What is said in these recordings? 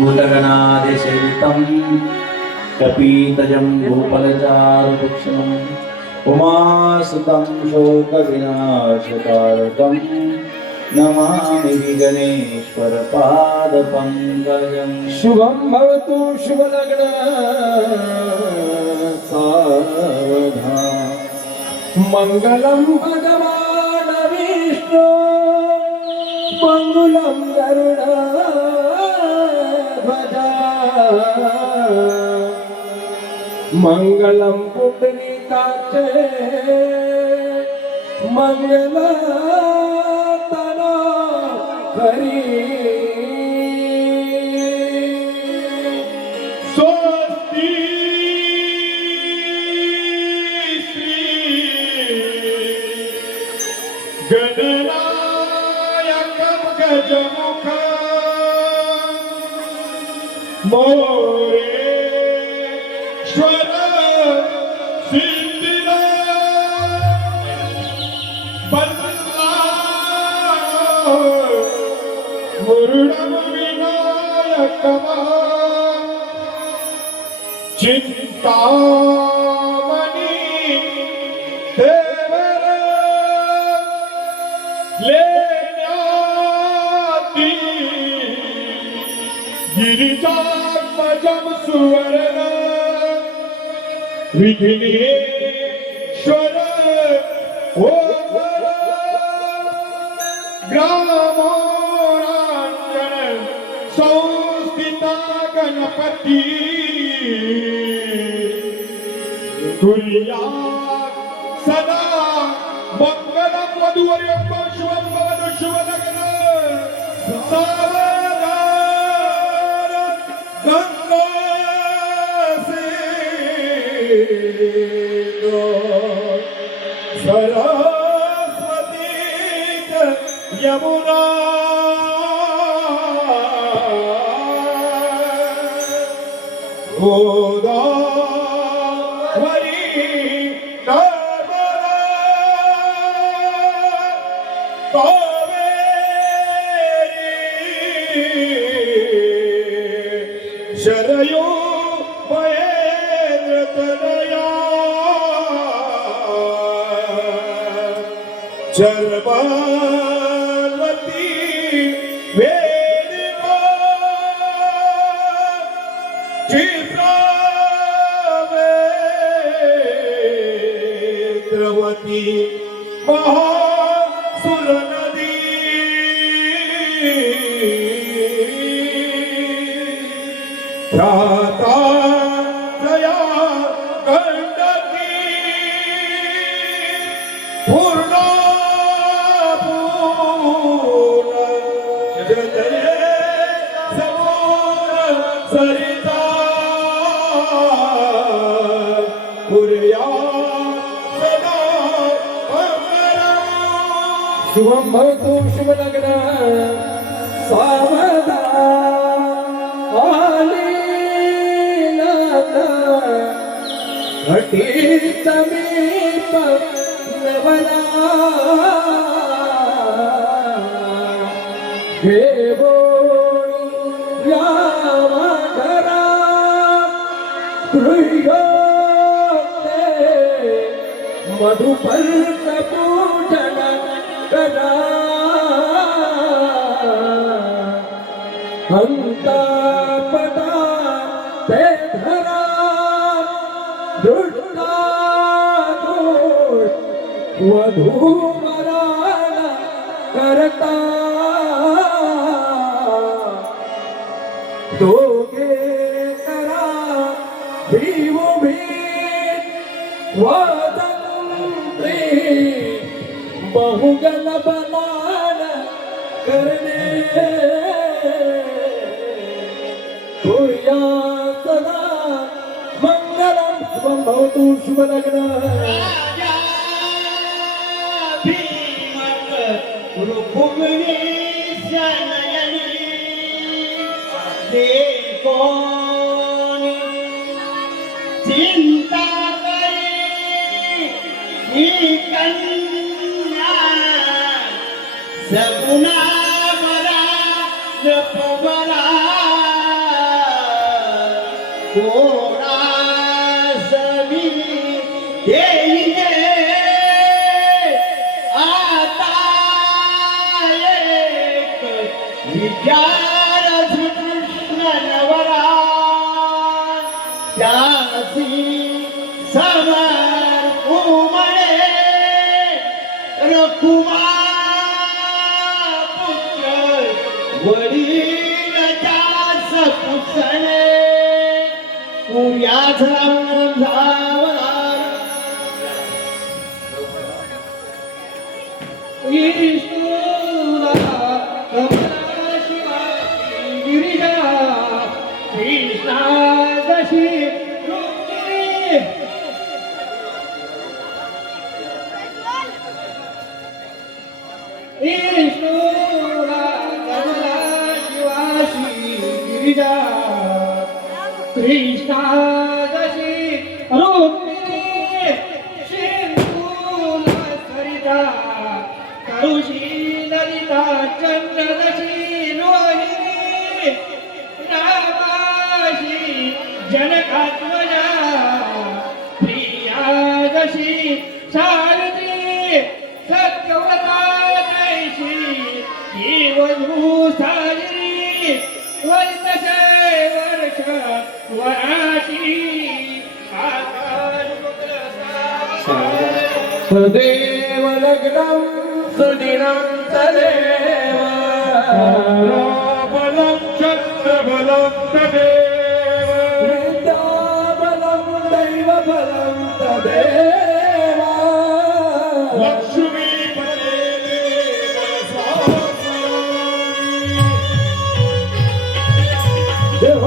भूतगणादिसेवितं कपीतजम्बूफलचारुभक्षणम् उमासुतं शोकविनाशकारकं नमामि गणेश्वरपादपङ्कजम्। शुभं भवतु शुभलग्न सावधान मङ्गलं भगवान् विष्णु मङ्गलं गरुडध्वजा मङ्गलं पुण्डरीकाक्षे मङ्गलतना हरि स्वस्ति गणनायकं गजमुखं मोरेश्वर सिद्धिदाता मुरुडं विनायकं चिंतामणि लेण्याति गिरिजात्मजं सुवर्ण विघ्नेश्वर ग्रामोरांजन संस्थिता गणपति कुर्यात् सदा मंगलं वधूवरेभ्यः शुभं भवतु शुभलग्न सावधान गंगा सेनो सरस्वती च यमुना गोदावरी नर्मदा कावेरी शरयो महेन्द्रतनया चर्मावती वेदिका क्षिप्रावेत्रवती महासुरनदी त्रातात्रया गण्डकी पूर्णा जलये समूर सरिता कुर्यात् सदा मंगलम्। शुभं भवतु शुभलग्न सावधान घटी समीप नवना देवोणी यामधरा गृह्योक्ते मधुपर्क पूजन करा हंतापदा ते धरा दुष्टा वधूवरान करता दोगे करा भीमो भीम वदंत्री बहुगल बलान करने कुर्यात् सदा मंगलं। शुभं भवतु शुभलग्न रुक्मिणी शनयनी देवोनि चिंता करे कन्या सगुना बरा नपबरा कोणास मी देईने आता एक विचार श्रीकृष्ण नवरा त्यासी समर्पू म्हणे रकुमा पुत्र वडील त्यास पुसणे याच झावला विष्णुला कमला शिवाची गिरिजा कृष्णा जशी रुक्मिणी विष्णुला कमला शिवाची गिरिजा कृष्णा जशी रुक्मिणी सिंधूला सरिता करुषी ललिता चंद्र जशी रोहिणी रामाशी जनकात्मजा प्रिया जशी सावित्री सत्यव्रता जैशी जीवधू साजरी वर्षे वर्ष वराशी देव लग्नं सुदिनं तदेव बलं चन्द्रबलं तदेव विद्याबलं दैवबलं तदेव लक्ष्मीपते देव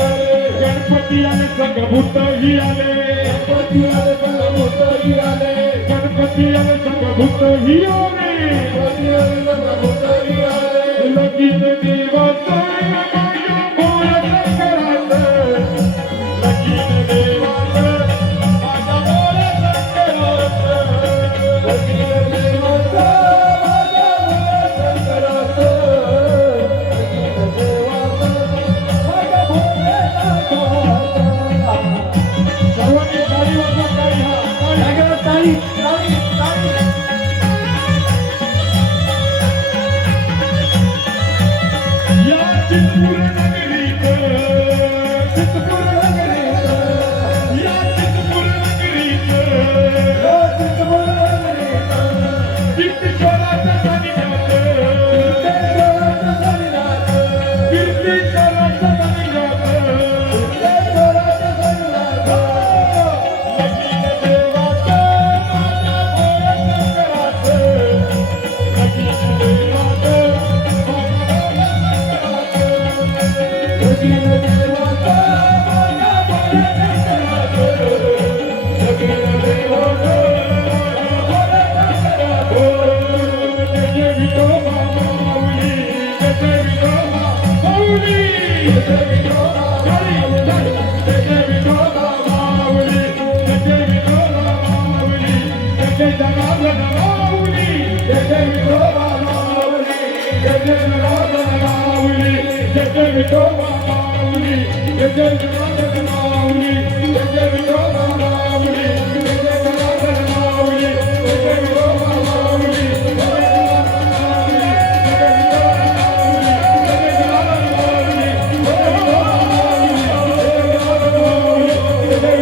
गणपती आले संघभूत ही आले गणपती आले संघभूत ही आले लगीन देवाचं माझ्या बोलाचं करायचं लगीन देवाचं माझ्या बोलाचं करायचं लगीन देवाचं माझ्या बोलाचं करायचं लगीन देवाचं माझ्या बोलाचं सर्वांनी ताली वाजवा ताली ताली ताली या चितपूर नगरीत चितपूर नगरीत या चितपूर नगरीत कीर्तीश्वराच्या सानिध्यात कीर्तीश्वराच्या सानिध्यात लगीन देवाचं जय जनार्दन माऊली जय जय विठोबा माऊली जय जय जनार्दन माऊली जय जय विठोबा माऊली जय जय जनार्दन माऊली जय जय विठोबा माऊली जय जय जनार्दन माऊली जय जय विठोबा माऊली जय जय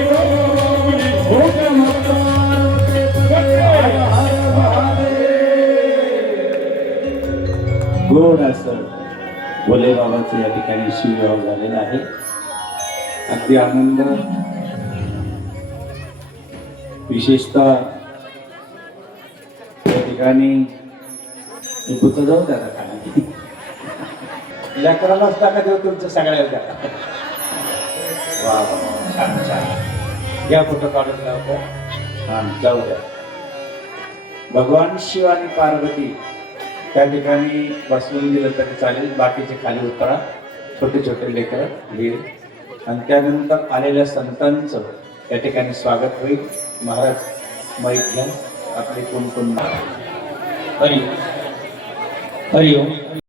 गोड असं भोले बाबाचं या ठिकाणी शिवविवाह झालेला आहे. अगदी आनंद, विशेषतः या ठिकाणी पुढचं जाऊ द्या खाली लेकरालाच टाका देऊ तुमचं सगळ्या वा वा वा, छान छान. या फोटो काढून लावतो. हा जाऊ द्या. भगवान शिव आणि पार्वती त्या ठिकाणी बसवून दिलं तरी चालेल. बाकीचे खाली उतरा, छोटे छोटे लेकर वीर, आणि त्यानंतर आलेल्या संतांचं या ठिकाणी स्वागत होईल. महाराज माईक घ्या. आपले कोण कोण हरि हरिओम.